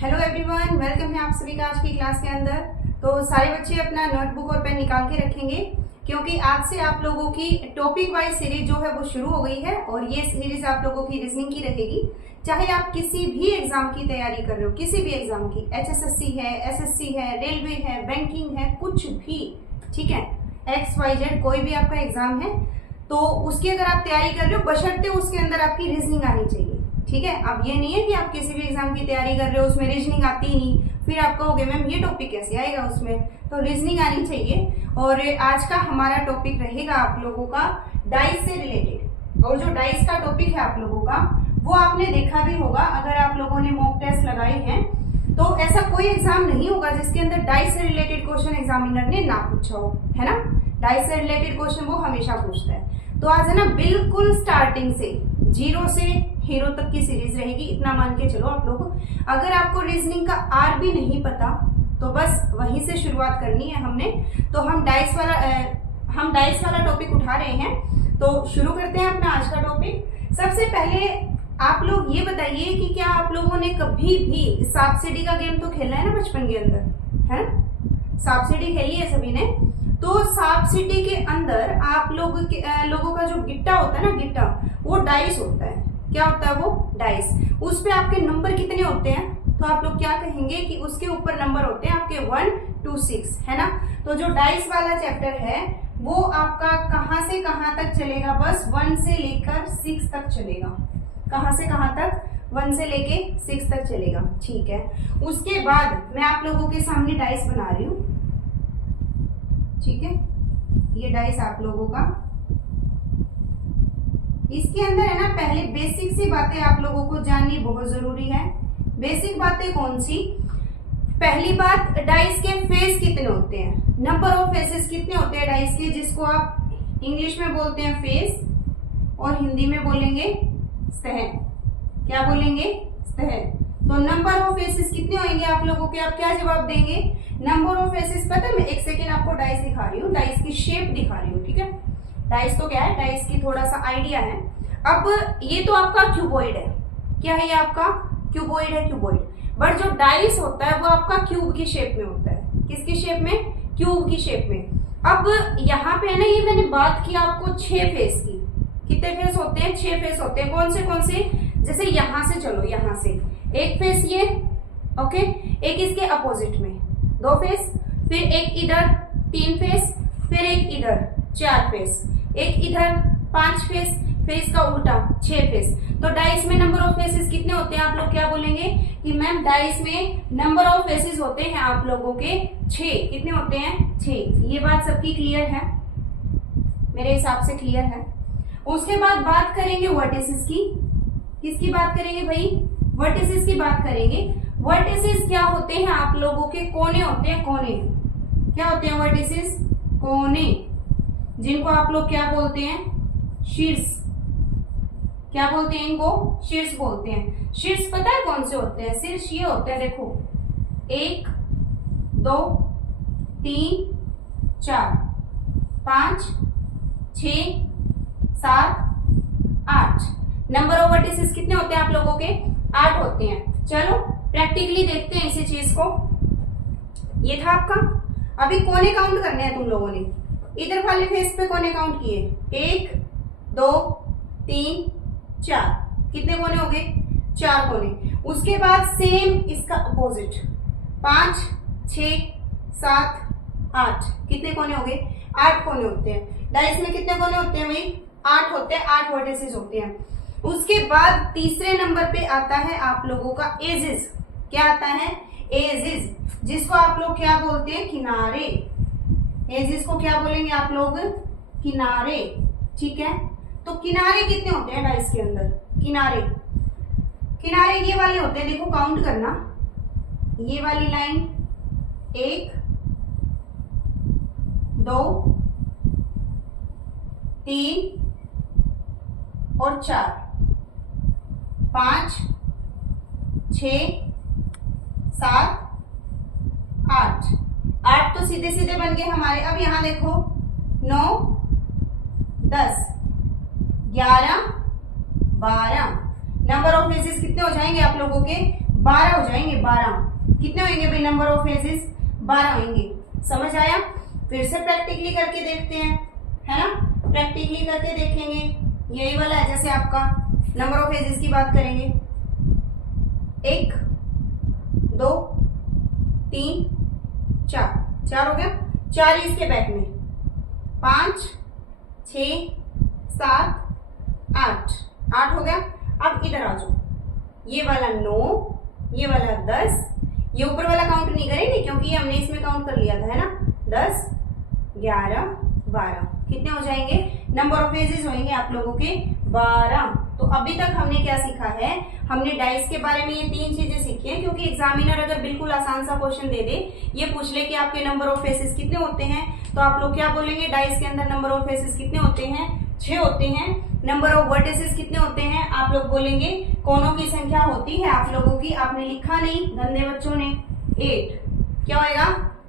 Hello everyone, welcome है आप सभी का आज की क्लास के अंदर। तो सारे बच्चे अपना नोटबुक और पेन निकाल के रखेंगे क्योंकि आज से आप लोगों की टॉपिक वाइज सीरीज जो है वो शुरू हो गई है और ये सीरीज आप लोगों की रीजनिंग की रहेगी। चाहे आप किसी भी एग्जाम की तैयारी कर रहे हो, किसी भी एग्जाम की, HSSC है, SSC है, रेलवे है, बैंकिंग है, कुछ भी, ठीक है, XYZ कोई भी आपका एग्जाम है तो उसकी अगर आप तैयारी कर रहे हो बशर्ते उसके अंदर आपकी रीजनिंग आनी चाहिए। ठीक है, अब ये नहीं है कि आप किसी भी एग्जाम की तैयारी कर रहे हो उसमें रीजनिंग आती ही नहीं, फिर आप कहोगे मैम ये टॉपिक कैसे आएगा उसमें, तो रीजनिंग आनी चाहिए। और आज का हमारा टॉपिक रहेगा आप लोगों का डाइस से रिलेटेड। और जो डाइस का टॉपिक है आप लोगों का वो आपने देखा भी होगा, अगर आप लोगों ने मॉक टेस्ट लगाए हैं तो ऐसा कोई एग्जाम नहीं होगा जिसके अंदर डाइस से रिलेटेड क्वेश्चन एग्जामिनर ने ना पूछा हो, है ना। डाइस से रिलेटेड क्वेश्चन वो हमेशा पूछता है। तो आज है ना बिल्कुल स्टार्टिंग से जीरो से हीरो तक की सीरीज रहेगी, इतना मान के चलो आप लोग। अगर आपको रीजनिंग का आर भी नहीं पता तो बस वहीं से शुरुआत करनी है हमने। तो हम डाइस वाला टॉपिक उठा रहे हैं, तो शुरू करते हैं अपना आज का टॉपिक। सबसे पहले आप लोग ये बताइए कि क्या आप लोगों ने कभी भी सांप सीढ़ी का गेम तो खेला है ना बचपन के अंदर, है ना। सांप सीढ़ी खेली है सभी ने। तो सांप सीढ़ी के अंदर आप लोगों का जो गिट्टा होता है ना, गिट्टा, वो डाइस होता है। क्या होता है वो? डाइस। उस पे आपके नंबर कितने होते हैं? तो आप लोग क्या कहेंगे कि उसके ऊपर नंबर होते हैं आपके 1 to 6, है ना। तो जो डाइस वाला चैप्टर है वो आपका कहां से कहां तक चलेगा? बस 1 से लेकर 6 तक चलेगा। कहां से कहां तक? 1 से लेके 6 तक चलेगा, ठीक है। उसके बाद मैं आप लोगों के सामने डाइस बना रही हूं, ठीक है। ये डाइस आप लोगों का, इसके अंदर है ना पहले बेसिक सी बातें आप लोगों को जाननी बहुत जरूरी है। बेसिक बातें कौन सी? पहली बात, डाइस के फेस कितने होते हैं, नंबर ऑफ फेसेस कितने होते हैं डाइस के, जिसको आप इंग्लिश में बोलते हैं फेस और हिंदी में बोलेंगे सहन। क्या बोलेंगे? सहन। तो नंबर ऑफ फेसेस कितने होंगे आप लोगों के? आप क्या जवाब देंगे? नंबर ऑफ फेसेस पता है, मैं एक सेकेंड आपको डाइस दिखा रही हूँ, डाइस की शेप दिखा रही हूँ, ठीक है। डाइस तो क्या है, डाइस की थोड़ा सा आइडिया है। अब ये तो आपका क्यूबॉइड है। क्या है ये आपका? क्यूबॉइड है, क्यूबॉइड। बट जो डाइस होता है वो आपका क्यूब की शेप में होता है। किसकी शेप में? क्यूब की शेप में। अब यहाँ पे है ना, ये मैंने बात की आपको 6 फेस की। कितने फेस होते हैं? 6 फेस होते हैं। कौन से? जैसे यहां से चलो, यहां से एक फेस ये, ओके, एक इसके अपोजिट में 2 फेस, फिर एक इधर 3 फेस, फिर एक इधर 4 फेस, एक इधर 5 फेस, फिर इसका उल्टा 6 फेस। तो डाइस में नंबर ऑफ फेसेस कितने होते हैं? आप लोग क्या बोलेंगे कि मैम डाइस में नंबर ऑफ फेसेस होते हैं आप लोगों के 6। कितने होते हैं? 6। ये बात सबकी क्लियर है? मेरे हिसाब से क्लियर है। उसके बाद बात करेंगे वर्टिसेस की। किसकी बात करेंगे भाई? वर्टिसेस की बात करेंगे। वर्टिसेस क्या होते हैं आप लोगों के? कोने होते हैं, कोने। क्या होते हैं वर्टिसेस? कोने, जिनको आप लोग क्या बोलते हैं? शीर्ष। क्या बोलते हैं इनको? शीर्ष बोलते हैं। शीर्ष पता है कौन से होते हैं? शीर्ष ये होते हैं, देखो, 1 2 3 4 5 6 7 8। नंबर ऑफ वर्टिसेस कितने होते हैं आप लोगों के? 8 होते हैं। चलो प्रैक्टिकली देखते हैं इसी चीज को। ये था आपका। अभी कोने काउंट करने हैं तुम लोगों ने। इधर वाले फेस पे कोने काउंट किए, 1 2 3 4। कितने कोने हो गए? 4 कोने। उसके बाद सेम इसका अपोजिट 5 6 7 8। कितने कोने हो गए? 8 कोने होते हैं। डाइस में कितने कोने होते हैं भाई? 8 होते हैं, 8 वर्टिसेस होते हैं। उसके बाद तीसरे नंबर पे आता है आप लोगों का एजेस। क्या आता है? एजेस, जिसको आप लोग क्या बोलते हैं? किनारे। एजेस को क्या बोलेंगे आप लोग? किनारे, ठीक है। तो किनारे कितने होते हैं डाइस के अंदर? किनारे ये वाले होते हैं, देखो काउंट करना। ये वाली लाइन 1 2 3 और 4 5 6 7 8 तो सीधे सीधे बन गए हमारे। अब यहां देखो 9 10 11 12। नंबर ऑफ फेसेस कितने हो जाएंगे आप लोगों के? 12 हो जाएंगे, 12। कितने होंगे भाई नंबर ऑफ फेजेस? 12 होंगे। समझ आया? फिर से प्रैक्टिकली करके देखते हैं, है ना? प्रैक्टिकली करके देखेंगे। यही वाला है, जैसे आपका नंबर ऑफ फेजेस की बात करेंगे, 1 2 3 4, 4 हो गया। 4 इसके बैक में, 5 6 7 8, 8 हो गया। अब इधर आ जाओ, ये वाला 9, ये वाला 10, ये ऊपर वाला काउंट नहीं करेंगे क्योंकि हमने इसमें काउंट कर लिया था, है ना? 10 11 12, कितने हो जाएंगे? नंबर ऑफ फेजेस होंगे आप लोगों के 12। तो अभी तक हमने क्या सीखा है? हमने डाइस के बारे में ये 3 चीजें सीखी हैं, क्योंकि एग्जामिनर अगर बिल्कुल आसान सा क्वेश्चन दे दे, ये पूछ ले कि आपके नंबर ऑफ फेसेस कितने होते हैं, तो आप लोग क्या बोलेंगे? डाइस के अंदर नंबर ऑफ फेसेस कितने होते हैं? 6 होते हैं। नंबर ऑफ वर्टिसेस कितने होते हैं? आप लोग बोलेंगे कोनों की संख्या होती है आप लोगों की, आपने लिखा नहीं गंदे बच्चों ने, 8। क्या होएगा?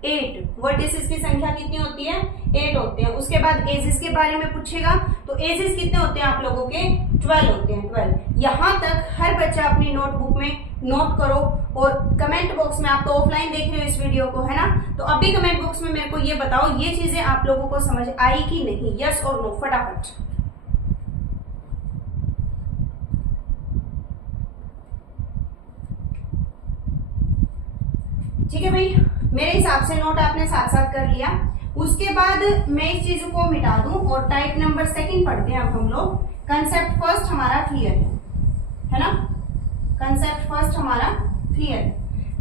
8। वर्टिसेस की संख्या कितनी होती है? 8 होते हैं। उसके बाद एजेस के बारे में पूछेगा, तो एजेस कितने होते हैं आप लोगों के? 12 होते हैं, 12। यहां तक हर बच्चा अपनी नोटबुक में नोट करो, और कमेंट बॉक्स में, आप तो ऑफलाइन देख रहे हो इस वीडियो को, है ना? तो अभी कमेंट बॉक्स में मेरे को ये बताओ, ये चीजें आप लोगों को समझ आई कि नहीं? यस और नो, फटाफट। ठीक है भाई, मेरे हिसाब से नोट आपने साथ साथ कर लिया। उसके बाद मैं इस चीज को मिटा दूं और टाइप नंबर 2 पढ़ते हैं अब हम लोग। कंसेप्ट फर्स्ट हमारा क्लियर है ना? कंसेप्ट फर्स्ट हमारा क्लियर।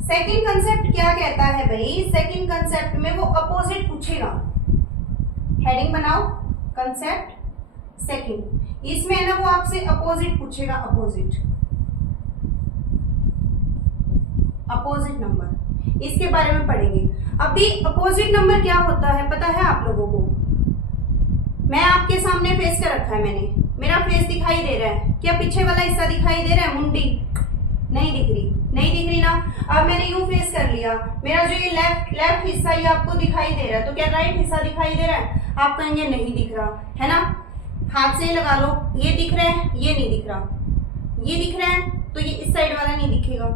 सेकंड कंसेप्ट क्या कहता है भाई? सेकंड कंसेप्ट में वो अपोजिट पूछेगा। हेडिंग बनाओ, कंसेप्ट सेकंड। इसमें है ना वो आपसे अपोजिट पूछेगा, अपोजिट, अपोजिट नंबर, इसके बारे में पढ़ेंगे। अभी अपोजिट नंबर क्या होता है पता है आप लोगों को? मैं आपके सामने फेस कर रखा है, मैंने, मेरा फेस दिखाई दे रहा है क्या? पीछे वाला हिस्सा दिखाई दे रहा है? मुंडी नहीं दिख रही, नहीं दिख रही ना? अब मैंने यूं फेस कर लिया, मेरा जो ये लेफ्ट हिस्सा ये आपको दिखाई दे रहा है, तो क्या राइट हिस्सा दिखाई दे रहा है? आप कहेंगे नहीं दिख रहा, है ना? हाथ से ही लगा लो, ये दिख रहा है, ये नहीं दिख रहा, ये दिख रहा है तो ये इस साइड वाला नहीं दिखेगा,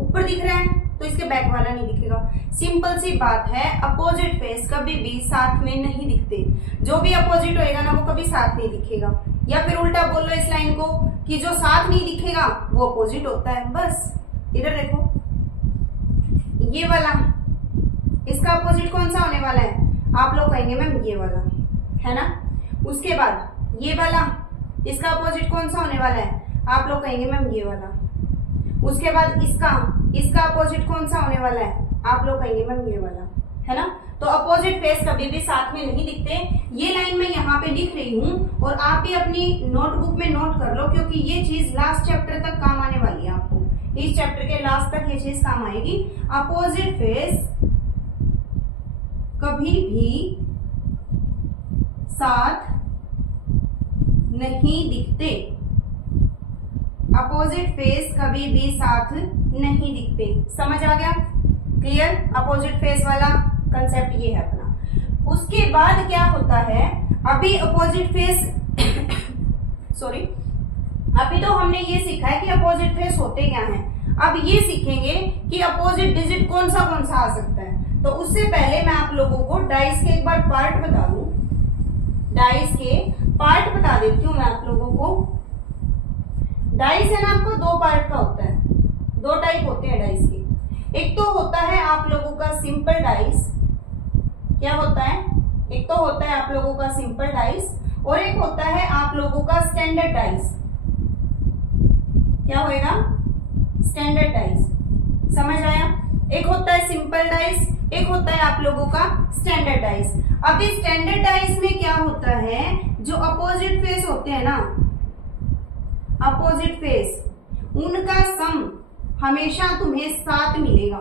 ऊपर दिख रहा है तो इसके बैक वाला नहीं दिखेगा। सिंपल सी बात है, अपोजिट फेस कभी भी साथ में नहीं दिखते। जो भी अपोजिट होएगा ना वो कभी साथ नहीं दिखेगा। या फिर उल्टा बोल लो इस लाइन को कि जो साथ नहीं दिखेगा वो अपोजिट होता है। बस इधर देखो, ये वाला, इसका अपोजिट कौन सा होने वाला है? आप लोग कहेंगे मैम ये वाला, है ना? उसके बाद ये वाला, इसका अपोजिट कौन सा होने वाला है? आप लोग कहेंगे मैम ये वाला। उसके बाद इसका अपोजिट कौन सा होने वाला है? आप लोग कहेंगे मैम ये वाला, है ना? तो अपोजिट फेस कभी भी साथ में नहीं दिखते। ये लाइन मैं यहाँ पे लिख रही हूँ और आप भी अपनी नोटबुक में नोट कर लो, क्योंकि ये चीज लास्ट चैप्टर तक काम आने वाली है आपको। इस चैप्टर के लास्ट तक ये चीज काम आएगी। अपोजिट फेस कभी भी साथ नहीं दिखते। अपोजिट फेस कभी भी साथ नहीं दिखते। समझ आ गया? क्लियर? अपोजिट फेस वाला कंसेप्ट ये है अपना। उसके बाद क्या होता है? अभी अपोजिट फेस सॉरी, अभी तो हमने ये सीखा है कि अपोजिट फेस होते क्या हैं। अब ये सीखेंगे कि अपोजिट डिजिट कौन सा आ सकता है। तो उससे पहले मैं आप लोगों को डाइस के एक बार पार्ट बता दूं। डाइस के पार्ट बता देती हूँ मैं आप लोगों को। डाइस है ना, आपको 2 पार्ट का होता है, 2 टाइप होते हैं डाइस के। एक तो होता है आप लोगों का सिंपल डाइस। क्या होता है? एक तो होता है आप लोगों का सिंपल डाइस और एक होता है आप लोगों का स्टैंडर्ड डाइस। क्या होएगा? Standard dice. समझ आया? एक होता है सिंपल डाइस, एक होता है आप लोगों का स्टैंडर्ड डाइस। अभी स्टैंडर्ड डाइस में क्या होता है? जो अपोजिट फेस होते हैं ना, अपोजिट फेस, उनका सम हमेशा तुम्हें साथ मिलेगा।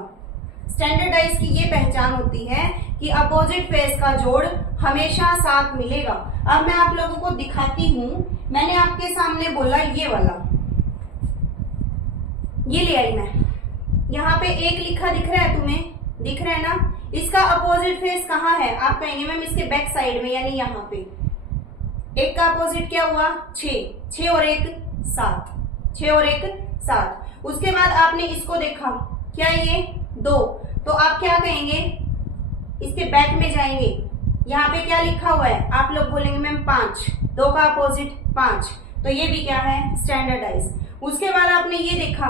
स्टैंडर्ड डाइस की ये पहचान होती है कि अपोजिट फेस का जोड़ हमेशा साथ मिलेगा। अब मैं आप लोगों को दिखाती हूं। मैंने आपके सामने बोला ये वाला, ये ले आई मैं। यहाँ पे 1 लिखा दिख रहा है तुम्हें? दिख रहा है ना? इसका अपोजिट फेस कहाँ है? आप कहेंगे मैम इसके बैक साइड में, यानी यहाँ पे। 1 का अपोजिट क्या हुआ? 6 और 1 7, 6 और 1 7। उसके बाद आपने इसको देखा, क्या ये 2, तो आप क्या कहेंगे, इसके बैक में जाएंगे, यहाँ पे क्या लिखा हुआ है, आप लोग बोलेंगे मैम 5, 2 का अपोजिट 5, तो ये भी क्या है, स्टैंडर्डाइज। उसके बाद आपने ये देखा,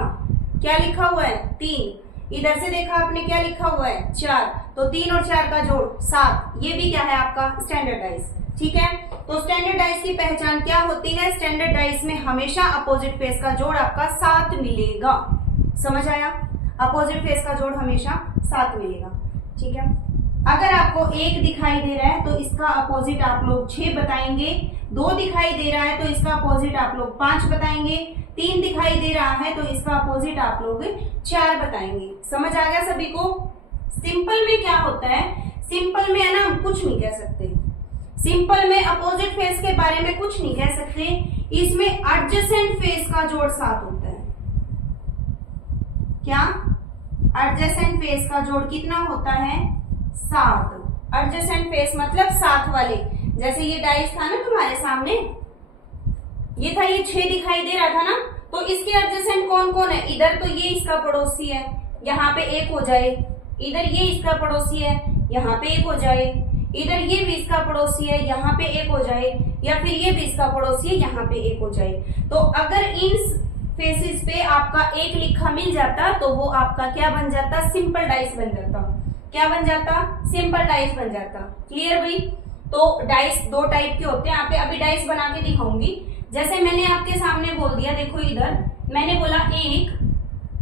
क्या लिखा हुआ है, 3, इधर से देखा आपने क्या लिखा हुआ है, 4, तो 3 और 4 का जोड़ 7, ये भी क्या है आपका स्टैंडर्डाइज। ठीक है, तो स्टैंडर्डाइज की पहचान क्या होती है, स्टैंडर्डाइज में हमेशा अपोजिट फेस का जोड़ आपका 7 मिलेगा। समझ आया, अपोजिट फेस का जोड़ हमेशा 7 मिलेगा। ठीक है, अगर आपको 1 दिखाई दे रहा है तो इसका अपोजिट आप लोग 6 बताएंगे, 2 दिखाई दे रहा है तो इसका अपोजिट आप लोग 5 बताएंगे, 3 दिखाई दे रहा है तो इसका अपोजिट आप लोग 4 बताएंगे। समझ आ गया सभी को। सिंपल में क्या होता है, सिंपल में है ना, हम कुछ नहीं कह सकते, सिंपल में अपोजिट फेस के बारे में कुछ नहीं कह सकते, इसमें एडजेसेंट फेस का जोड़ 7 होता है। क्या, एडजेसेंट फेस का जोड़ कितना होता है, 7। एडजेसेंट फेस मतलब साथ वाले, जैसे ये डाइस था ना तुम्हारे सामने, ये था, ये 6 दिखाई दे रहा था ना, तो इसके एडजेसेंट कौन कौन है, इधर तो ये इसका पड़ोसी है, यहाँ पे 1 हो जाए, इधर ये इसका पड़ोसी है, यहाँ पे 1 हो जाए, इधर ये भी इसका पड़ोसी है, यहाँ पे 1 हो जाए, या फिर ये भी इसका पड़ोसी है, यहाँ पे 1 हो जाए। तो अगर इन फेसेस पे आपका 1 लिखा मिल जाता तो वो आपका क्या बन जाता, सिंपल डाइस बन जाता। क्या बन जाता, सिंपल डाइस बन जाता। क्लियर भाई। तो डाइस 2 टाइप के होते हैं, यहाँ पे अभी डाइस बना के दिखाऊंगी। जैसे मैंने आपके सामने बोल दिया, देखो इधर मैंने बोला 1,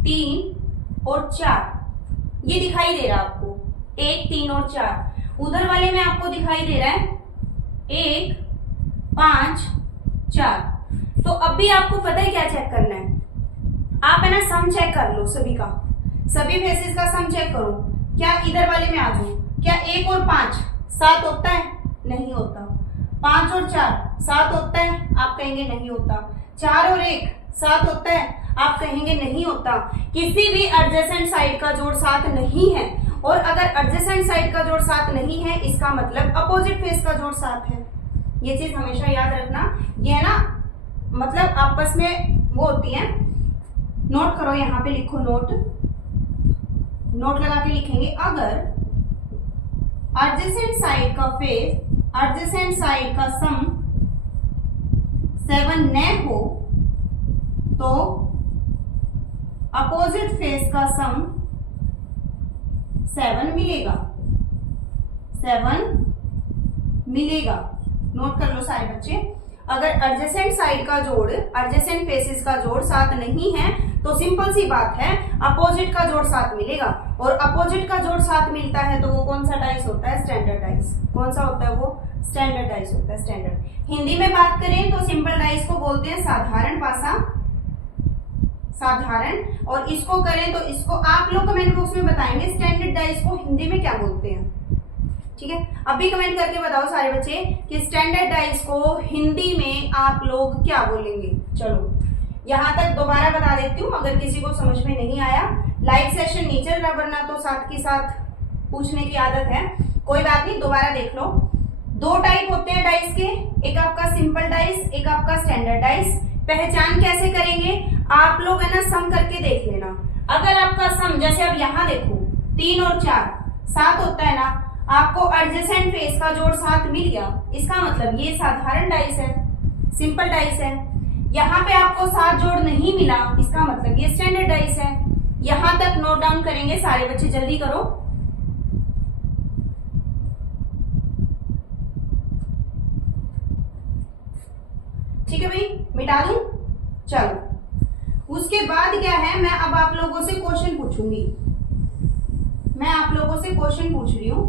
3 और 4, ये दिखाई दे रहा है आपको, 1, 3 और 4। उधर वाले में आपको दिखाई दे रहा है 1, 5, 4। तो अब भी आपको पता है क्या चेक करना है, आप है ना सम चेक कर लो सभी का, सभी फेसेस का सम चेक करो। क्या इधर वाले में आ जाओ, क्या 1 और 5 7 होता है, नहीं होता। 5 और 4 7 होता है, आप कहेंगे नहीं होता। 4 और 1 7 होता है, आप कहेंगे नहीं होता। किसी भी एडजेसेंट साइड का जोड़ 7 नहीं है, और अगर एडजेसेंट साइड का जोड़ 7 नहीं है, इसका मतलब अपोजिट फेस का जोड़ 7 है। ये चीज हमेशा याद रखना। ये है ना, मतलब आपस में वो होती है, नोट करो, यहाँ पे लिखो नोट, नोट लगा के लिखेंगे। अगर एडजेसेंट साइड का फेस, एडजेसेंट साइड का सम 7 न हो तो अपोजिट फेस का सम 7 मिलेगा, 7 मिलेगा। नोट कर लो सारे बच्चे। अगर एडजेसेंट साइड का जोड़, एडजेसेंट फेसेस का जोड़ 7 नहीं है तो सिंपल सी बात है, अपोजिट का जोड़ 7 मिलेगा। और अपोजिट का जोड़ 7 मिलता है तो वो कौन सा डाइस होता है, स्टैंडर्ड डाइस। कौन सा होता है वो, स्टैंडर्ड डाइस होता है, स्टैंडर्ड। हिंदी में बात करें तो सिंपल डाइस को बोलते हैं साधारण पासा, साधारण। और इसको करें तो इसको आप लोग कमेंट बॉक्स में बताएंगे स्टैंडर्ड डाइस को हिंदी में क्या बोलते हैं। ठीक है, अभी कमेंट करके बताओ सारे बच्चे कि स्टैंडर्ड डाइस को हिंदी में आप लोग क्या बोलेंगे। चलो यहां तक दोबारा बता देती हूँ, अगर किसी को समझ में नहीं आया। लाइव सेशन नहीं चल रहा, वरना तो साथ के साथ पूछने की आदत है, कोई बात नहीं, दोबारा देख लो। 2 टाइप होते हैं डाइस के, एक आपका सिंपल डाइस, एक आपका स्टैंडर्ड डाइस। पहचान कैसे करेंगे, आप लोग है ना सम करके देख लेना। अगर आपका सम, जैसे अब यहाँ देखो 3 और 4 7 होता है ना, आपको एडजेसेंट फेस का जोड़ 7 मिल गया, इसका मतलब ये साधारण डाइस है, सिंपल डाइस है। यहाँ पे आपको 7 जोड़ नहीं मिला, इसका मतलब ये स्टैंडर्ड डाइस है। यहां तक नोट डाउन करेंगे सारे बच्चे, जल्दी करो। ठीक है भाई, मिटा दूं, चलो। उसके बाद क्या है, मैं अब आप लोगों से क्वेश्चन पूछूंगी, मैं आप लोगों से क्वेश्चन पूछ रही हूँ,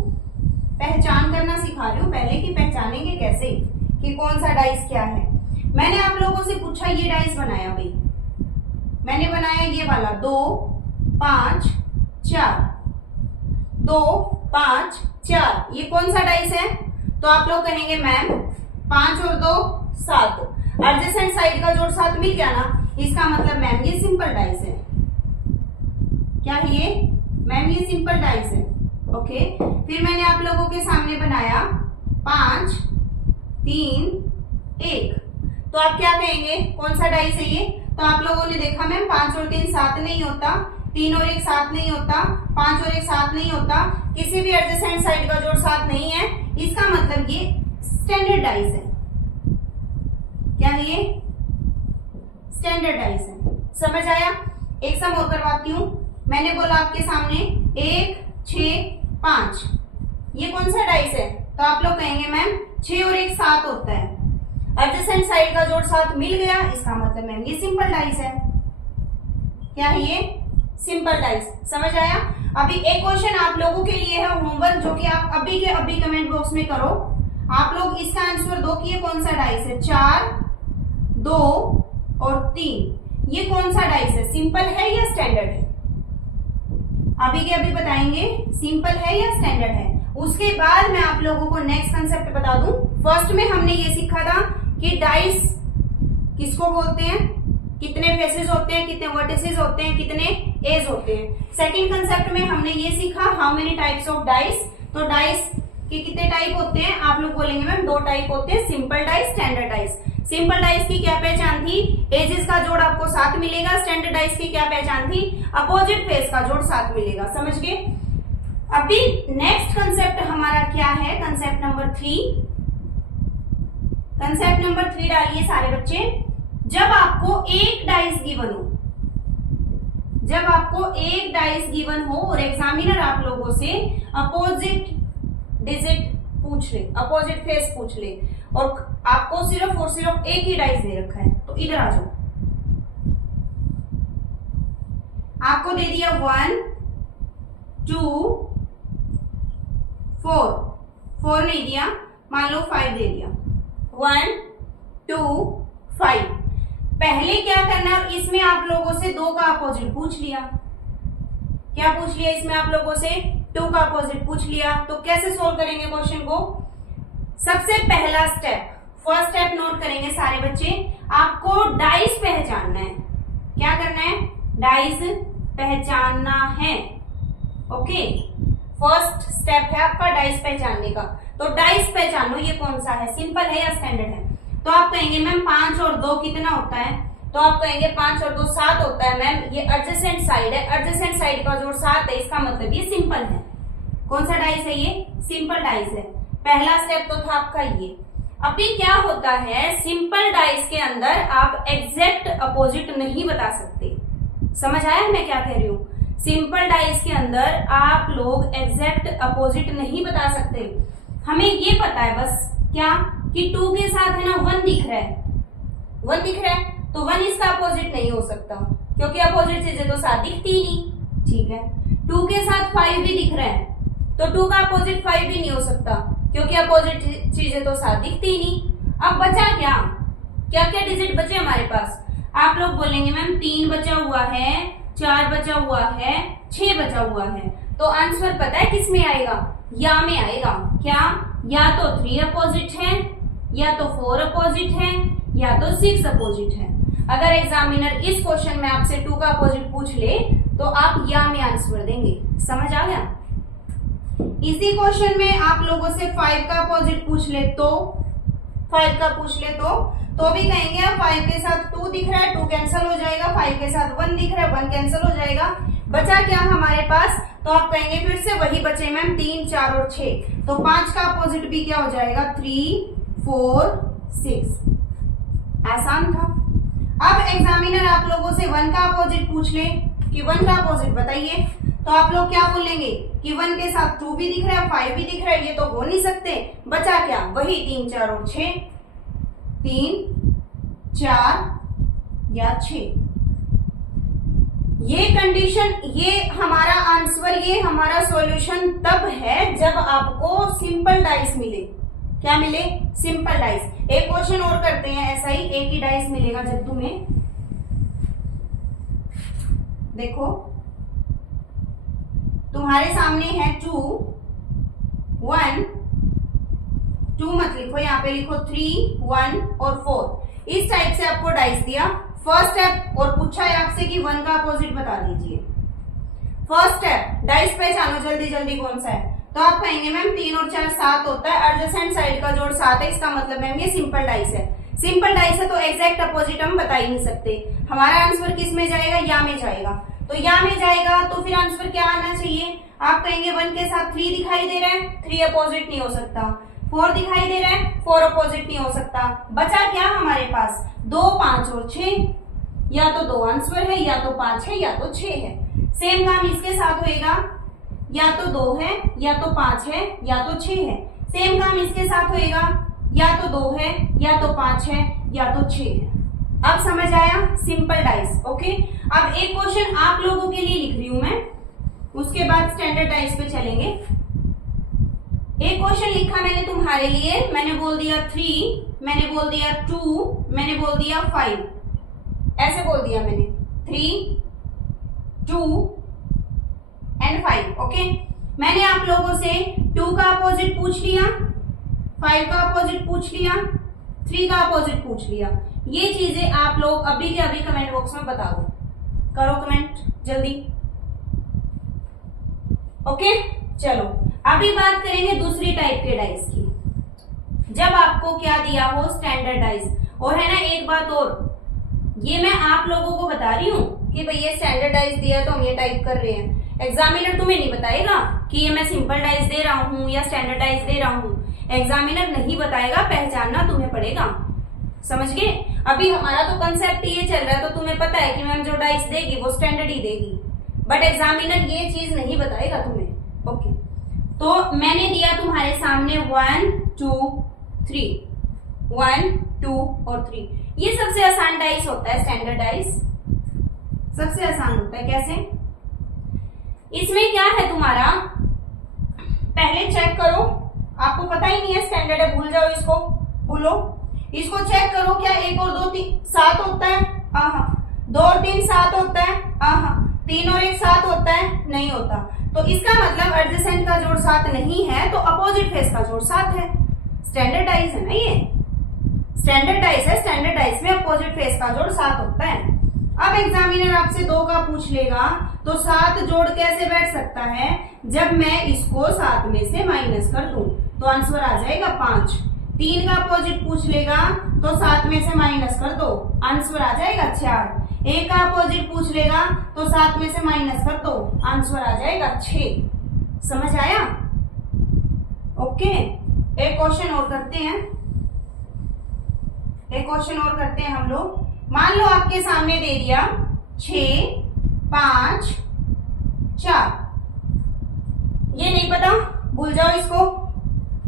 पहचान करना सिखा रही हूँ पहले कि पहचानेंगे कैसे कि कौन सा डाइस क्या है। मैंने आप लोगों से पूछा, ये डाइस बनाया भाई, मैंने बनाया ये वाला 2 5 4, 2 5 4, ये कौन सा डाइस है? तो आप लोग कहेंगे मैम 5 और 2 7, एडजेसेंट साइड का जोड़ 7 मिल गया ना, इसका मतलब मैम ये सिंपल डाइस है। क्या है ये मैम? ये सिंपल डाइस है। ओके, फिर मैंने आप लोगों के सामने बनाया 5 3 1, तो आप क्या कहेंगे कौन सा डाइस है ये? तो तो आप लोगों ने देखा मैम 5 और 3 7 नहीं होता, 3 और 1 7 नहीं होता, 5 और 1 7 नहीं होता, किसी भी एडजेसेंट साइड का जोड़ 7 नहीं है। इसका मतलब ये स्टैंडर्ड डाइस है। क्या है ये? स्टैंडर्ड डाइस है। समझ आया? एक सम और करवाती हूँ। मैंने बोला आपके सामने 1 6 5, ये कौन सा डाइस है? तो आप लोग कहेंगे मैम 6 और 1 7 होता है, एडजेसेंट साइड का जोड़ 7 मिल गया, इसका मतलब मैम ये सिंपल डाइस है। क्या है ये? Simple dice. समझ आया? अभी एक क्वेश्चन आप लोगों के लिए है होमवर्क, जो कि आप अभी के अभी कमेंट बॉक्स में करो। आप लोग इसका आंसर दो कि ये कौन सा डाइस है। 4 2 और 3, ये कौन सा डाइस है? सिंपल है या स्टैंडर्ड है? अभी के अभी बताएंगे सिंपल है या स्टैंडर्ड है। उसके बाद मैं आप लोगों को नेक्स्ट कंसेप्ट बता दूं। फर्स्ट में हमने ये सीखा था कि डाइस किसको बोलते हैं, कितने फेसेस होते हैं, कितने वर्टिसेस होते हैं, कितने एज होते हैं। सेकंड कंसेप्ट में हमने ये सीखा how many types of dice. तो डाइस के कितने टाइप होते हैं? आप लोग बोलेंगे मैम 2 टाइप होते हैं, simple dice, standard dice. Simple dice की क्या पहचान थी? एजेस का जोड़ आपको 7 मिलेगा। स्टैंडर्ड डाइस की क्या पहचान थी? अपोजिट फेस का जोड़ 7 मिलेगा। समझ गए? अभी नेक्स्ट कंसेप्ट हमारा क्या है? Concept number 3। कंसेप्ट नंबर 3 डालिए सारे बच्चे। जब आपको एक डाइस गिवन हो, जब आपको एक डाइस गिवन हो और एग्जामिनर आप लोगों से अपोजिट डिजिट पूछ ले, अपोजिट फेस पूछ ले, और आपको सिर्फ और सिर्फ एक ही डाइस दे रखा है, तो इधर आ जाओ। आपको दे दिया 1 2 4 नहीं दिया, मान लो 5 दे दिया। 1 2 5। पहले क्या करना, इसमें आप लोगों से 2 का अपोजिट पूछ लिया। क्या पूछ लिया इसमें आप लोगों से? 2 का अपोजिट पूछ लिया। तो कैसे सोल्व करेंगे क्वेश्चन को? सबसे पहला स्टेप, फर्स्ट स्टेप नोट करेंगे सारे बच्चे। आपको डाइस पहचानना है। क्या करना है? डाइस पहचानना है। ओके, फर्स्ट स्टेप है आपका डाइस पहचानने का। तो डाइस पहचानो ये कौन सा है, सिंपल है या स्टैंडर्ड है। तो आप कहेंगे मैम 5 और 2 कितना होता है? तो आप कहेंगे 5 और 2 7 होता है। मैम ये एडजेसेंट साइड है, एडजेसेंट साइड का जोड़ 7 है, इसका मतलब ये सिंपल है। कौन सा डाइस है ये? सिंपल डाइस है। पहला स्टेप तो था आपका ये। अभी क्या होता है, सिंपल डाइस के अंदर आप एग्जैक्ट अपोजिट नहीं बता सकते। समझ आया मैं क्या कह रही हूँ? सिंपल डाइस के अंदर आप लोग एग्जैक्ट अपोजिट नहीं बता सकते। हमें ये पता है बस क्या कि 2 के साथ है ना 1 दिख रहा है, 1 दिख रहा है, तो 1 इसका अपोजिट नहीं हो सकता, क्योंकि अपोजिट चीजें तो साथ दिखती ही नहीं। ठीक है, 2 के साथ 5 भी दिख रहा है, तो 2 का अपोजिट 5 भी नहीं हो सकता, क्योंकि अपोजिट चीजें तो साथ दिखती ही नहीं। अब बचा क्या? क्या क्या डिजिट बचे हमारे पास? आप लोग बोलेंगे मैम 3 बचा हुआ है, 4 बचा हुआ है, 6 बचा हुआ है। तो आंसर पता है किस में आएगा? या में आएगा। क्या? या तो 3 अपोजिट है, या तो 4 अपोजिट है, या तो 6 अपोजिट है। अगर एग्जामिनर इस क्वेश्चन में आपसे 2 का अपोजिट पूछ ले तो आप या में आंसर देंगे। समझ आ गया? इसी क्वेश्चन में आप लोगों से 5 का अपोजिट पूछ ले तो 5 का पूछ ले तो भी कहेंगे आप 5 के साथ 2 दिख रहा है, 2 कैंसिल हो जाएगा, 5 के साथ 1 दिख रहा है, 1 कैंसिल हो जाएगा। बचा क्या हमारे पास? तो आप कहेंगे फिर से वही बचे मैम 3 4 और 6, तो 5 का अपोजिट भी क्या हो जाएगा? 3 4 6। आसान था। अब एग्जामिनर आप लोगों से 1 का अपोजिट पूछ ले कि 1 का अपोजिट बताइए, तो आप लोग क्या बोलेंगे कि 1 के साथ 2 भी दिख रहा है, 5 भी दिख रहा है, ये तो हो नहीं सकते। बचा क्या? वही 3 4 और 6, 3 4 या 6। ये कंडीशन, ये हमारा आंसर, ये हमारा सॉल्यूशन तब है जब आपको सिंपल डाइस मिले। क्या मिले? Simple dice. एक क्वेश्चन और करते हैं ऐसा ही, एक ही डाइस मिलेगा जब तुम्हें। देखो तुम्हारे सामने है 2 1 2 मत लिखो, यहाँ पे लिखो 3 1 और 4। इस टाइप से आपको डाइस दिया। फर्स्ट स्टेप और पूछा है आपसे कि 1 का अपोजिट बता दीजिए। फर्स्ट स्टेप, डाइस पहचानो जल्दी जल्दी कौन सा है। तो आप कहेंगे मैम 3 और 4 7 होता है, एडजेसेंट साइड का जोड़ 7 है, इसका मतलब मैम ये सिंपल डाइस है। सिंपल डाइस है तो एग्जैक्ट अपोजिट हम बता ही नहीं सकते। हमारा आंसर किस में जाएगा, या में जाएगा। तो या में जाएगा तो फिर आंसर क्या आना चाहिए, आप कहेंगे 1 के साथ 3 दिखाई दे रहा है, 3 अपोजिट नहीं हो सकता। 4 दिखाई दे रहा है, 4 अपोजिट नहीं हो सकता। बचा क्या हमारे पास, 2, 5 और 6। या तो 2 आंसर है, या तो 5 है, या तो 6 है। सेम काम इसके साथ होएगा, या तो 2 है, या तो 5 है, या तो 6 है। सेम काम इसके साथ होएगा, या तो 2 है, या तो 5 है, या तो 6 है। अब समझ आया, सिंपल डाइस। ओके, अब एक क्वेश्चन आप लोगों के लिए लिख रही हूं मैं, उसके बाद स्टैंडर्ड डाइस पे चलेंगे। एक क्वेश्चन लिखा मैंने तुम्हारे लिए, मैंने बोल दिया 3, मैंने बोल दिया 2, मैंने बोल दिया 5, ऐसे बोल दिया मैंने 3, 2 एंड 5। ओके, मैंने आप लोगों से 2 का अपोजिट पूछ लिया, 5 का अपोजिट पूछ लिया, 3 का अपोजिट पूछ लिया। ये चीजें आप लोग अभी के अभी कमेंट बॉक्स में बता दो, करो कमेंट जल्दी। ओके, चलो अभी बात करेंगे दूसरी टाइप के डाइस की। जब आपको क्या दिया हो, स्टैंडर्ड डाइस। और है ना एक बात और, ये मैं आप लोगों को बता रही हूँ कि भाई ये स्टैंडर्ड डाइस दिया तो हम ये टाइप कर रहे हैं। एग्जामिनर तुम्हें नहीं बताएगा कि ये मैं सिंपल डाइस दे रहा हूँ या स्टैंडर्ड डाइस दे रहा हूँ, एग्जामिनर नहीं बताएगा, पहचानना तुम्हें पड़ेगा। समझ गए? अभी हमारा तो कंसेप्ट ये चल रहा है, तो तुम्हें पता है कि मैम जो डाइस देगी वो स्टैंडर्ड ही देगी, बट एग्जामिनर ये चीज नहीं बताएगा तुम्हें। ओके, तो मैंने दिया तुम्हारे सामने 1, 2, 3, 1, 2 और 3। ये सबसे आसान डाइस होता है, स्टैंडर्ड डाइस सबसे आसान होता है। कैसे? इसमें क्या है तुम्हारा, पहले चेक करो, आपको पता ही नहीं है स्टैंडर्ड है, भूल जाओ इसको, भूलो इसको। चेक करो क्या 1 और 2 7 होता है? 2 और 3 7 होता है? 3 और 1 7 होता है? नहीं होता। तो इसका मतलब एडजेसेंट का जोड़ 7 नहीं है, तो अपोजिट फेस का जोड़ 7 है। स्टैंडर्ड डाइस है ना, ये स्टैंडर्ड डाइस है। स्टैंडर्ड डाइस में अपोजिट फेस का जोड़ 7 होता है। अब एग्जामिनर आपसे 2 का पूछ लेगा, तो 7 जोड़ कैसे बैठ सकता है, जब मैं इसको 7 में से माइनस कर दूं तो आंसर आ जाएगा 5। 3 का अपोजिट पूछ लेगा तो 7 में से माइनस कर दो, आंसर आ जाएगा 4। 1 का अपोजिट पूछ लेगा तो 7 में से माइनस कर दो, आंसर आ जाएगा 6। समझ आया? ओके, एक क्वेश्चन और करते हैं, एक क्वेश्चन और करते हैं हम लोग। मान लो आपके सामने दे दिया 6, 5, 4। ये नहीं पता, भूल जाओ इसको।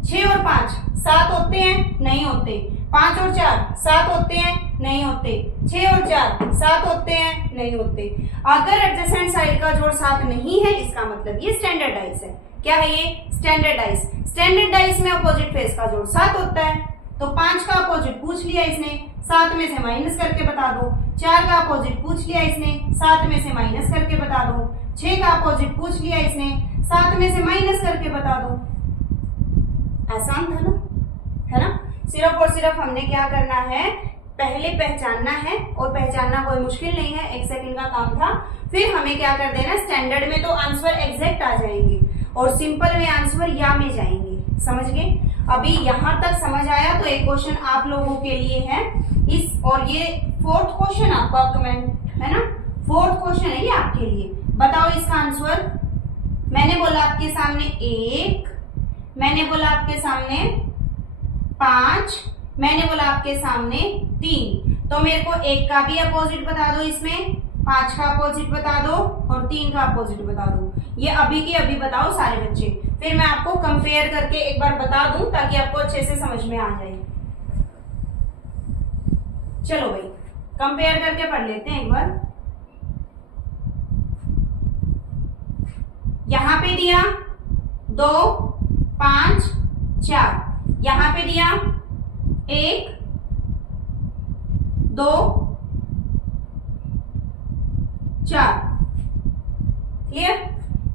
6 और 5 7 होते हैं? नहीं होते। 5 और 4 7 होते हैं? नहीं होते। 6 और 4 7 होते हैं? नहीं होते। अगर एडजेसेंट साइड का जोड़ 7 नहीं है, इसका मतलब ये स्टैंडर्ड डाइस है। क्या है ये? Standard dice. स्टैंडर्ड डाइस में अपोजिट फेस का जोड़ 7 होता है। तो 5 का अपोजिट पूछ लिया इसने, 7 में से माइनस करके बता दो। 4 का अपोजिट पूछ लिया इसने, 7 में से माइनस करके बता दो। 6 का अपोजिट पूछ लिया इसने, 7 में से माइनस करके बता दो। आसान था ना, है ना? सिर्फ और सिर्फ हमने क्या करना है, पहले पहचानना है, और पहचानना कोई मुश्किल नहीं है, 1 सेकंड का काम था। फिर हमें क्या कर देना, स्टैंडर्ड में तो आंसर एग्जैक्ट आ जाएंगे और सिंपल में आंसर या में जाएंगे। समझ गए? अभी यहां तक समझ आया? तो एक क्वेश्चन आप लोगों के लिए है इस, और ये 4th क्वेश्चन आपका कमेंट है ना, 4th क्वेश्चन है ये आपके लिए। बताओ इसका आंसर। मैंने बोला आपके सामने 1, मैंने बोला आपके सामने 5, मैंने बोला आपके सामने 3। तो मेरे को 1 का भी अपोजिट बता दो, इसमें 5 का अपोजिट बता दो और 3 का अपोजिट बता दो। ये अभी के अभी बताओ सारे बच्चे, फिर मैं आपको कंपेयर करके एक बार बता दूं ताकि आपको अच्छे से समझ में आ जाए। चलो भाई कंपेयर करके पढ़ लेते हैं एक बार। यहां पे दिया 2, 5, 4, यहां पे दिया 1, 2, 4। क्लियर?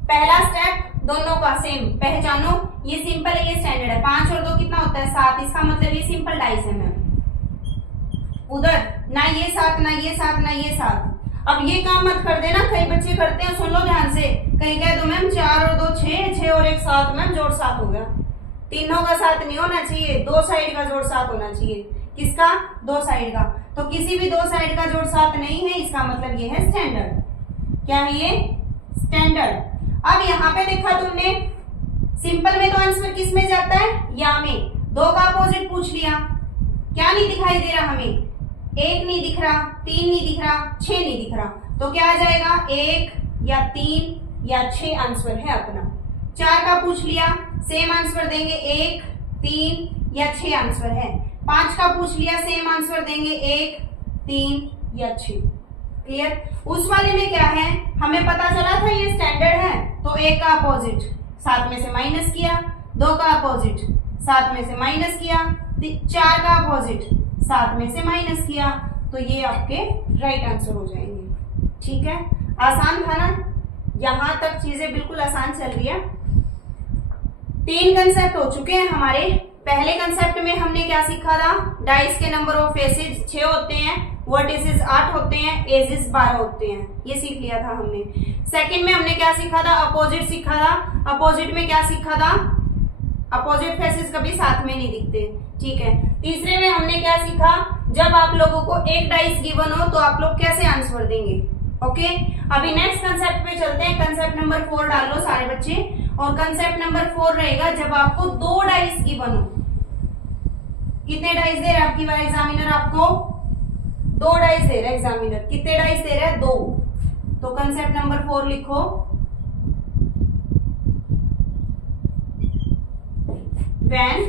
पहला स्टेप दोनों का सेम, पहचानो ये सिंपल है, ये स्टैंडर्ड है। 5 और 2 कितना होता है? 7। इसका मतलब ये सिंपल डाइस है मैम। उधर ना ये 7, ना ये 7, ना ये 7। अब ये काम मत कर देना, कई बच्चे करते हैं, सुन लो ध्यान से। कहीं कह दो मैम 4 और 2 6, 6 और 1 7, मैम जोड़ 7 हो गया। तीनों का 7 नहीं होना चाहिए, 2 साइड का जोड़ 7 होना चाहिए। किसका? दो साइड का। तो किसी भी दो साइड का जोड़ 7 नहीं है, इसका मतलब ये है स्टैंडर्ड। क्या है ये? स्टैंडर्ड। अब यहाँ पे देखा तुमने, सिंपल में तो आंसर किस में जाता है? या में। 2 का अपोजिट पूछ लिया, क्या नहीं दिखाई दे रहा हमें? 1 नहीं दिख रहा, 3 नहीं दिख रहा, 6 नहीं दिख रहा, तो क्या आ जाएगा? 1 या 3 या 6 आंसर है अपना। 4 का पूछ लिया, सेम आंसर देंगे, 1, 3 या 6 आंसर है। 5 का पूछ लिया, सेम आंसर देंगे, 1, 3 या 6। क्लियर? उस वाले में क्या है, हमें पता चला था ये स्टैंडर्ड है, तो 1 का अपोजिट 7 में से माइनस किया, 2 का अपोजिट 7 में से माइनस किया, 4 का अपोजिट 7 में से माइनस किया, तो ये आपके राइट आंसर हो जाएंगे। ठीक है, आसान था ना? यहां तक चीजें बिल्कुल आसान चल रही है। 3 कंसेप्ट हो चुके हैं हमारे। पहले कंसेप्ट में हमने क्या सीखा था? डाइस के नंबर ऑफ फेसेस 6 होते हैं, वर्टिसेस 8 होते हैं, एजेस 12 होते हैं, ये सीख लिया था हमने। सेकंड में हमने क्या सीखा था? अपोजिट सीखा था। अपोजिट में क्या सीखा था? अपोजिट फेसेस कभी साथ में नहीं दिखते। ठीक है। तीसरे में हमने क्या सीखा? जब आप लोगों को एक डाइस गिवन हो तो आप लोग कैसे आंसर देंगे। ओके, अभी नेक्स्ट कंसेप्ट पे चलते हैं। कंसेप्ट नंबर 4 डाल लो सारे बच्चे, और कंसेप्ट नंबर 4 रहेगा जब आपको 2 डाइस गिवन हो। कितने डाइस दे रहा है आपकी बार एग्जामिनर? आपको 2 डाइस दे रहा है एग्जामिनर। कितने डाइस दे रहा है? 2। तो कंसेप्ट नंबर 4 लिखो, when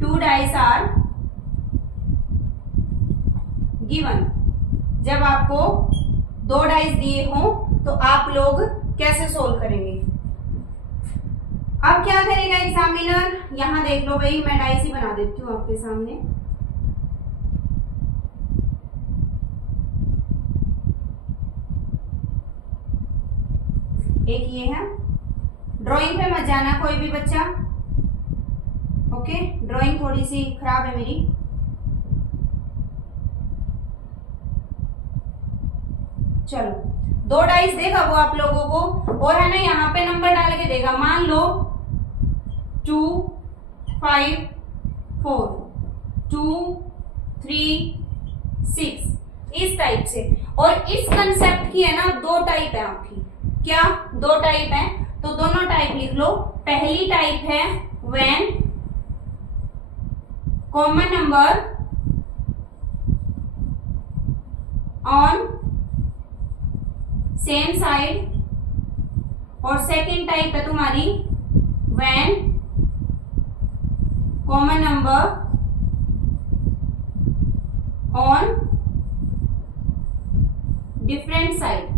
2 dice are given। जब आपको 2 डाइस दिए हों तो आप लोग कैसे सोल्व करेंगे। अब क्या करेगा एग्जामिनर? यहां देख लो भाई, मैं डाइस ही बना देती हूं आपके सामने। एक ये है, ड्राइंग पे मत जाना कोई भी बच्चा। ओके, ड्राइंग थोड़ी सी खराब है मेरी। चलो, 2 डाइस देगा वो आप लोगों को, और है ना यहाँ पे नंबर डाल के देगा। मान लो 2, 5, 4, 2, 3, 6, इस टाइप से। और इस कंसेप्ट की है ना 2 टाइप है आपकी। क्या? 2 टाइप है, तो दोनों टाइप लिख लो। पहली टाइप है when common number on same side, और सेकंड टाइप है तुम्हारी when common number on different side.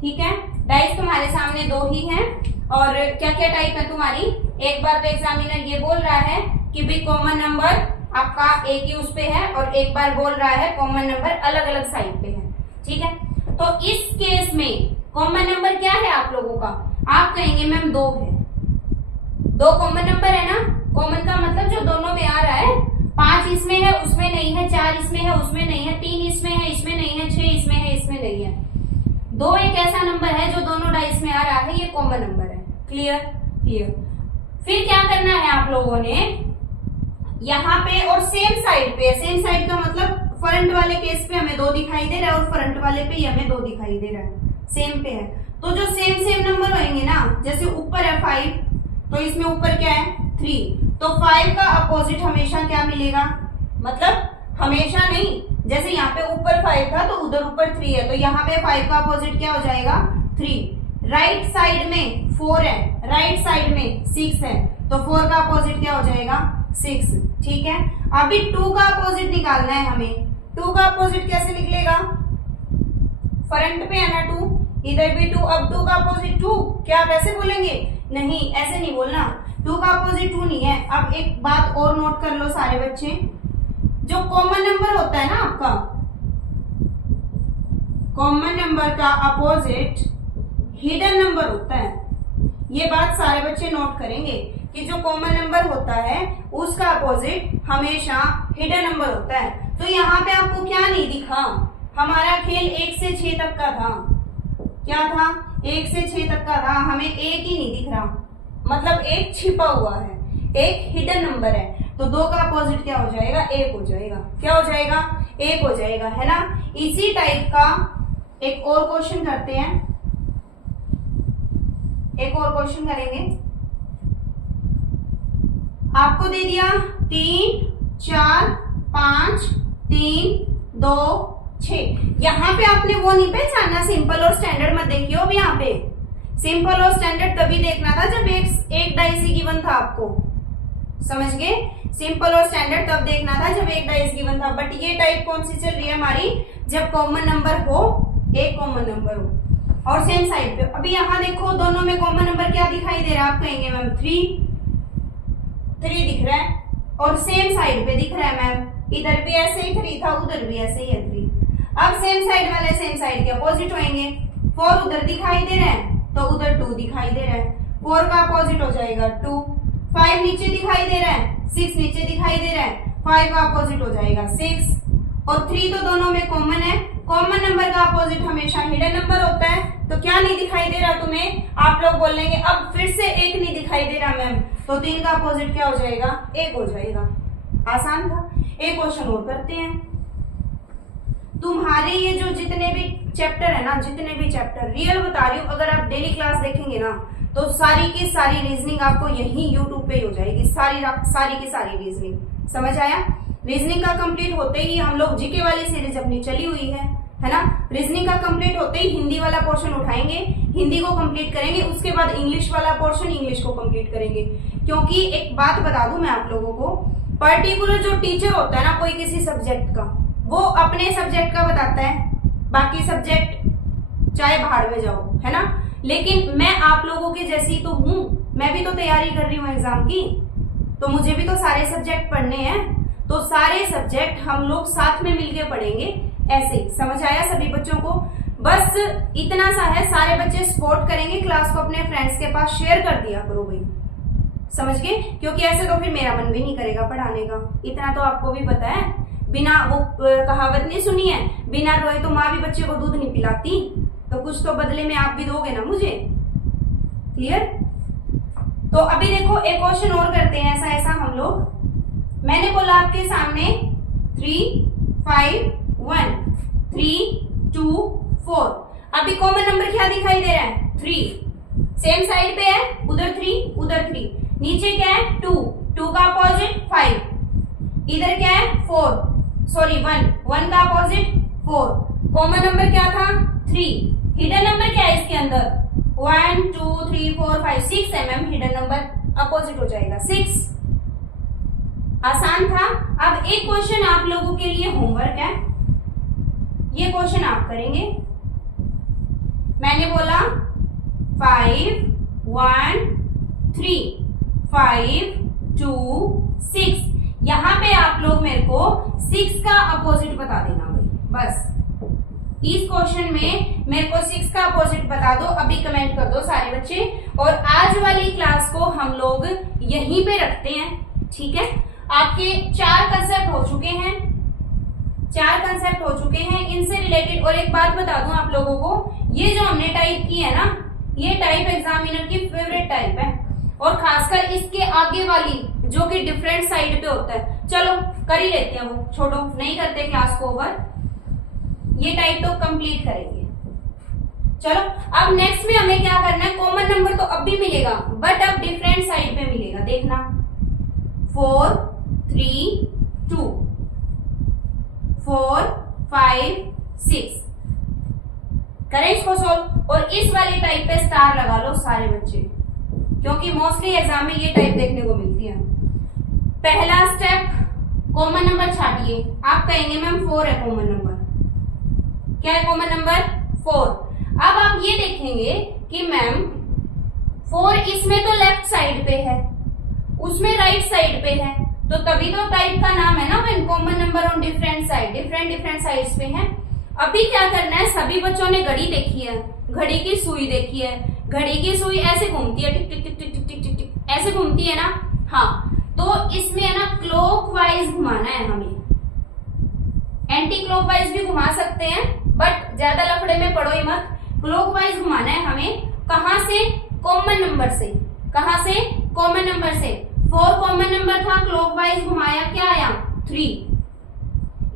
ठीक है, डाइस तुम्हारे सामने 2 ही हैं। और क्या क्या टाइप है तुम्हारी? एक बार तो एग्जामिनर ये बोल रहा है कि भी कॉमन नंबर आपका एक ही उस पे है, और एक बार बोल रहा है कॉमन नंबर अलग अलग साइड पे है। ठीक है, तो इस केस में कॉमन नंबर क्या है आप लोगों का? आप कहेंगे मैम 2 है। 2 कॉमन नंबर है ना। कॉमन का मतलब जो दोनों में आ रहा है। 5 इसमें है, उसमें नहीं है, 4 इसमें है, उसमें नहीं है, 3 इसमें है, इसमें नहीं है, 6 इसमें है, इसमें नहीं है। 2 एक ऐसा नंबर है जो दोनों डाइस में आ रहा है, ये कॉमन नंबर है। क्लियर? क्लियर। फिर क्या करना है आप लोगों ने? यहाँ पे और सेम साइड पे, सेम साइड का मतलब फ्रंट वाले केस पे हमें 2 दिखाई दे रहा है, और फ्रंट वाले पे हमें 2 दिखाई दे रहा है, सेम पे है। तो जो सेम सेम नंबर होंगे ना, जैसे ऊपर है 5, तो इसमें ऊपर क्या है? 3, तो 5 का अपोजिट हमेशा क्या मिलेगा? मतलब हमेशा नहीं, जैसे यहाँ पे ऊपर 5 था तो उधर ऊपर 3 है, तो यहाँ पे 5 का अपोजिट क्या हो जाएगा? 3। राइट साइड में 4 है, राइट साइड में 6 है, तो 4 का अपोजिट क्या हो जाएगा? 6। ठीक है, अभी 2 का अपोजिट निकालना है हमें। 2 का अपोजिट कैसे निकलेगा? फ्रंट पे है ना 2, इधर भी 2, अब 2 का अपोजिट 2। क्या आप ऐसे बोलेंगे? नहीं, ऐसे नहीं बोलना। 2 का अपोजिट 2 नहीं है। अब एक बात और नोट कर लो सारे बच्चे, जो कॉमन नंबर होता है ना आपका, कॉमन नंबर का अपोजिट हिडन नंबर होता है। ये बात सारे बच्चे नोट करेंगे कि जो कॉमन नंबर होता है उसका अपोजिट हमेशा हिडन नंबर होता है। तो यहाँ पे आपको क्या नहीं दिखा? हमारा खेल 1 से 6 तक का था। क्या था? 1 से 6 तक का था, हमें 1 ही नहीं दिख रहा। मतलब एक छिपा हुआ है, एक हिडन नंबर है, तो 2 का अपोजिट क्या हो जाएगा? 1 हो जाएगा। क्या हो जाएगा? 1 हो जाएगा, है ना। इसी टाइप का एक और क्वेश्चन करते हैं, एक और क्वेश्चन करेंगे। आपको दे दिया 3 4 5 3 2 6। यहां पे आपने वो नहीं पहचाना, सिंपल और स्टैंडर्ड मत देखिए। अब यहाँ पे सिंपल और स्टैंडर्ड तभी देखना था जब एक डाइस ही गिवन था आपको, समझ गए। सिंपल और स्टैंडर्ड तब देखना था जब एक डाइस गिवन था। बट ये टाइप कौन सी चल रही है हमारी? जब कॉमन नंबर हो, एक कॉमन नंबर हो और सेम साइड पे। अभी यहाँ देखो दोनों में कॉमन नंबर क्या दिखाई दे रहा है? आप कहेंगे मैम 3 दिख रहा है और सेम साइड पे दिख रहा है मैम। इधर भी ऐसे ही 3 था, उधर भी ऐसे ही है 3। अब सेम साइड वाले सेम साइड के अपोजिट होंगे। 4 उधर दिखाई दे रहा है तो उधर 2 दिखाई दे रहा है, 4 का अपोजिट हो जाएगा 2। 5 नीचे दिखाई दे रहा है, 6 नीचे दिखाई दे रहा है, 5 का अपोजिट हो जाएगा 6। और 3 तो दोनों में कॉमन है। कॉमन नंबर का अपोजिट हमेशा हिडन नंबर होता है। तो क्या नहीं दिखाई दे रहा तुम्हें? आप लोग बोलेंगे अब फिर से 1 नहीं दिखाई दे रहा मैम, तो 3 का अपोजिट क्या हो जाएगा? 1 हो जाएगा। आसान था। एक क्वेश्चन और करते हैं। तुम्हारे ये जो जितने भी चैप्टर है ना, जितने भी चैप्टर, रियल बता रही हूँ, अगर आप डेली क्लास देखेंगे ना तो सारी की सारी रीजनिंग आपको यही यूट्यूब पे हो जाएगी। सारी की सारी रीजनिंग, समझ आया। रीजनिंग का कंप्लीट होते ही हम लोग जीके वाली सीरीज अपनी चली हुई है ना। रीजनिंग का कंप्लीट होते ही हिंदी वाला पोर्शन उठाएंगे, हिंदी को कंप्लीट करेंगे, उसके बाद इंग्लिश वाला पोर्शन, इंग्लिश को कंप्लीट करेंगे। क्योंकि एक बात बता दूं मैं आप लोगों को, पर्टिकुलर जो टीचर होता है ना कोई किसी सब्जेक्ट का, वो अपने सब्जेक्ट का बताता है, बाकी सब्जेक्ट चाहे बाहर में जाओ, है ना। लेकिन मैं आप लोगों के जैसी तो हूं, मैं भी तो तैयारी कर रही हूं एग्जाम की, तो मुझे भी तो सारे सब्जेक्ट पढ़ने हैं। तो सारे सब्जेक्ट हम लोग साथ में मिलके पढ़ेंगे, ऐसे। समझ आया सभी बच्चों को? बस इतना सा है, सारे बच्चे सपोर्ट करेंगे, क्लास को अपने फ्रेंड्स के पास शेयर कर दिया करो भाई, समझ गए। क्योंकि ऐसे तो फिर मेरा मन भी नहीं करेगा पढ़ाने का। इतना तो आपको भी पता है, बिना वो कहावत नहीं सुनी है, बिना रोए तो माँ भी बच्चे को दूध नहीं पिलाती। तो कुछ तो बदले में आप भी दोगे ना मुझे। क्लियर? तो अभी देखो एक क्वेश्चन और करते हैं ऐसा हम लोग। मैंने बोला आपके सामने 3 5 1 3 2 4। अभी कॉमन नंबर क्या दिखाई दे रहा है? 3। सेम साइड पे है, उधर 3 उधर 3। नीचे क्या है? 2 का अपोजिट 5। इधर क्या है? 1 का अपोजिट 4। कॉमन नंबर क्या था? 3। हिडन नंबर क्या है इसके अंदर? 1 2 3 4 5 6 है मैम। हिडन नंबर अपोजिट हो जाएगा 6। आसान था। अब एक क्वेश्चन आप लोगों के लिए होमवर्क है, ये क्वेश्चन आप करेंगे। मैंने बोला 5 1 3 5 2 6। यहां पे आप लोग मेरे को 6 का अपोजिट बता देना भाई, बस। इस क्वेश्चन में मेरे को 6 का अपोजिट बता दो। अभी कमेंट कर दो सारे बच्चे। और आज वाली क्लास को हम लोग यहीं पे रखते हैं, ठीक है। आपके 4 कंसेप्ट हो चुके हैं, 4 कंसेप्ट हो चुके हैं इनसे रिलेटेड। और एक बात बता दूं आप लोगों को, ये जो हमने टाइप की है ना, ये टाइप एग्जामिनर की फेवरेट टाइप है। और खासकर इसके आगे वाली जो कि डिफरेंट साइड पे होता है, चलो कर ही लेते हैं, वो छोड़ो, नहीं करते क्लास को ओवर। ये टाइप तो कंप्लीट करेंगे। चलो अब नेक्स्ट में हमें क्या करना है? कॉमन नंबर तो अब भी मिलेगा, बट अब डिफरेंट साइड पे मिलेगा। देखना 4 3 2 4 5 6। करें इसको सोल्व। और इस वाली टाइप पे स्टार लगा लो सारे बच्चे, क्योंकि मोस्टली एग्जाम में ये टाइप देखने को मिलती है। पहला स्टेप, कॉमन नंबर छाटिए। आप कहेंगे मैम 4 है कॉमन नंबर। क्या है कॉमन नंबर? 4। अब आप ये देखेंगे कि मैम 4 इसमें तो लेफ्ट साइड पे है, उसमें राइट साइड पे है, तो तभी तो टाइप का नाम है ना when common number on different side, different sides पे है। अभी क्या करना है? सभी बच्चों ने घड़ी देखी है, घड़ी की सुई देखी है। घड़ी की सुई ऐसे घूमती है, टिक टिक टिक टिक टिक टिक टिक, ऐसे घूमती है ना। हाँ, तो इसमें है ना क्लॉकवाइज घुमाना है हमें। एंटी क्लॉकवाइज भी घुमा सकते हैं, बट ज्यादा लफड़े में पड़ो ही मत। क्लॉकवाइज घुमाना है हमें। कहां से? कॉमन नंबर से। कहां से? कॉमन नंबर से। 4 कॉमन नंबर था, क्लॉकवाइज घुमाया, क्या आया? 3।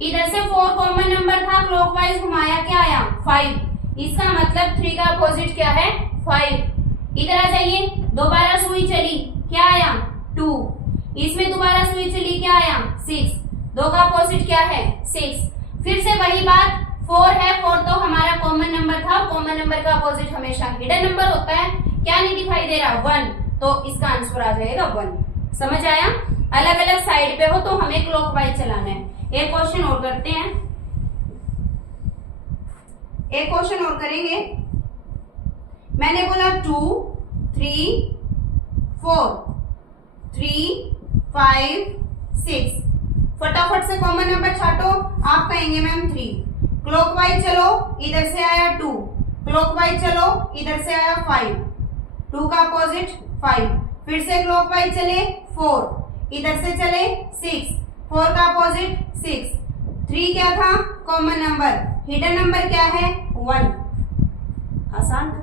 इधर से 4 कॉमन नंबर था, क्लॉकवाइज घुमाया, क्या आया? 5। इसका मतलब 3 का अपोजिट क्या है? 5। इधर आ जाइए, दोबारा सुई चली, क्या आया? 2। इसमें दोबारा सुई चली, क्या आया? 6। 2 का अपोजिट क्या है? 6। फिर से वही बात, 4 है, 4 तो हमारा कॉमन नंबर था, कॉमन नंबर का अपोजिट हमेशा हिडन नंबर होता है, क्या नहीं दिखाई दे रहा? 1, तो इसका आंसर आ जाएगा 1। समझ आया? अलग अलग साइड पे हो तो हमें क्लॉकवाइज चलाना है। एक क्वेश्चन और करते हैं, एक क्वेश्चन और करेंगे। मैंने बोला 2, 3, 4, 3, 5, 6। फटाफट से कॉमन नंबर छाटो। आप कहेंगे मैम 3। क्लॉकवाइज चलो, इधर से आया 2, क्लॉकवाइज चलो, इधर से आया 5, 2 का अपोजिट 5। फिर से क्लॉकवाइज चले 4, इधर से चले 6, 4 का अपोजिट 6। 3 क्या था? Common number. हिडन नंबर क्या है? 1। आसान था,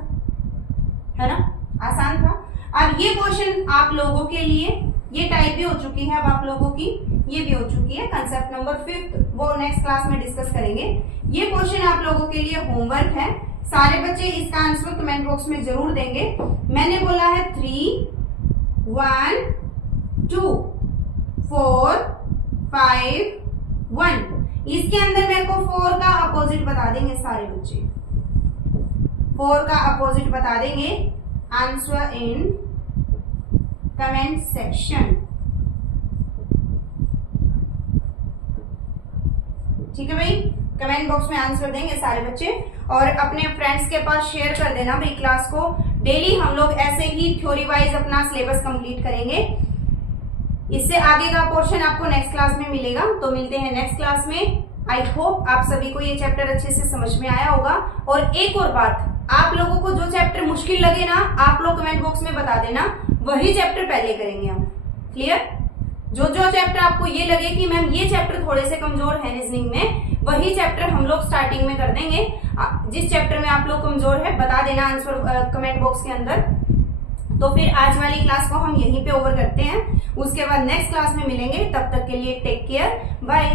है ना? आसान था। अब ये क्वेश्चन आप लोगों के लिए, ये टाइप भी हो चुकी है, अब आप लोगों की ये भी हो चुकी है, कंसेप्ट नंबर 5, वो नेक्स्ट क्लास में डिस्कस करेंगे। ये क्वेश्चन आप लोगों के लिए होमवर्क है, सारे बच्चे इसका आंसर कमेंट बॉक्स में जरूर देंगे। मैंने बोला है 3, 1, 2, 4, 5, 1। इसके अंदर मेरे को 4 का अपोजिट बता देंगे सारे बच्चे, 4 का अपोजिट बता देंगे। Answer in comment section. ठीक है भाई, कमेंट बॉक्स में आंसर देंगे सारे बच्चे, और अपने फ्रेंड्स के पास शेयर कर देना भाई क्लास को। डेली हम लोग ऐसे ही थ्योरी वाइज अपना सिलेबस कंप्लीट करेंगे। इससे आगे का पोर्शन आपको नेक्स्ट क्लास में मिलेगा, तो मिलते हैं नेक्स्ट क्लास में। आई होप आप सभी को ये चैप्टर अच्छे से समझ में आया होगा। और एक और बात, आप लोगों को जो चैप्टर मुश्किल लगे ना, आप लोग कमेंट बॉक्स में बता देना, वही चैप्टर पहले करेंगे हम। क्लियर? जो जो चैप्टर आपको ये लगे कि मैम ये चैप्टर थोड़े से कमजोर है रीजनिंग में, वही चैप्टर हम लोग स्टार्टिंग में कर देंगे। जिस चैप्टर में आप लोग कमजोर है बता देना आंसर कमेंट बॉक्स के अंदर। तो फिर आज वाली क्लास को हम यहीं पे ओवर करते हैं, उसके बाद नेक्स्ट क्लास में मिलेंगे। तब तक के लिए टेक केयर, बाय।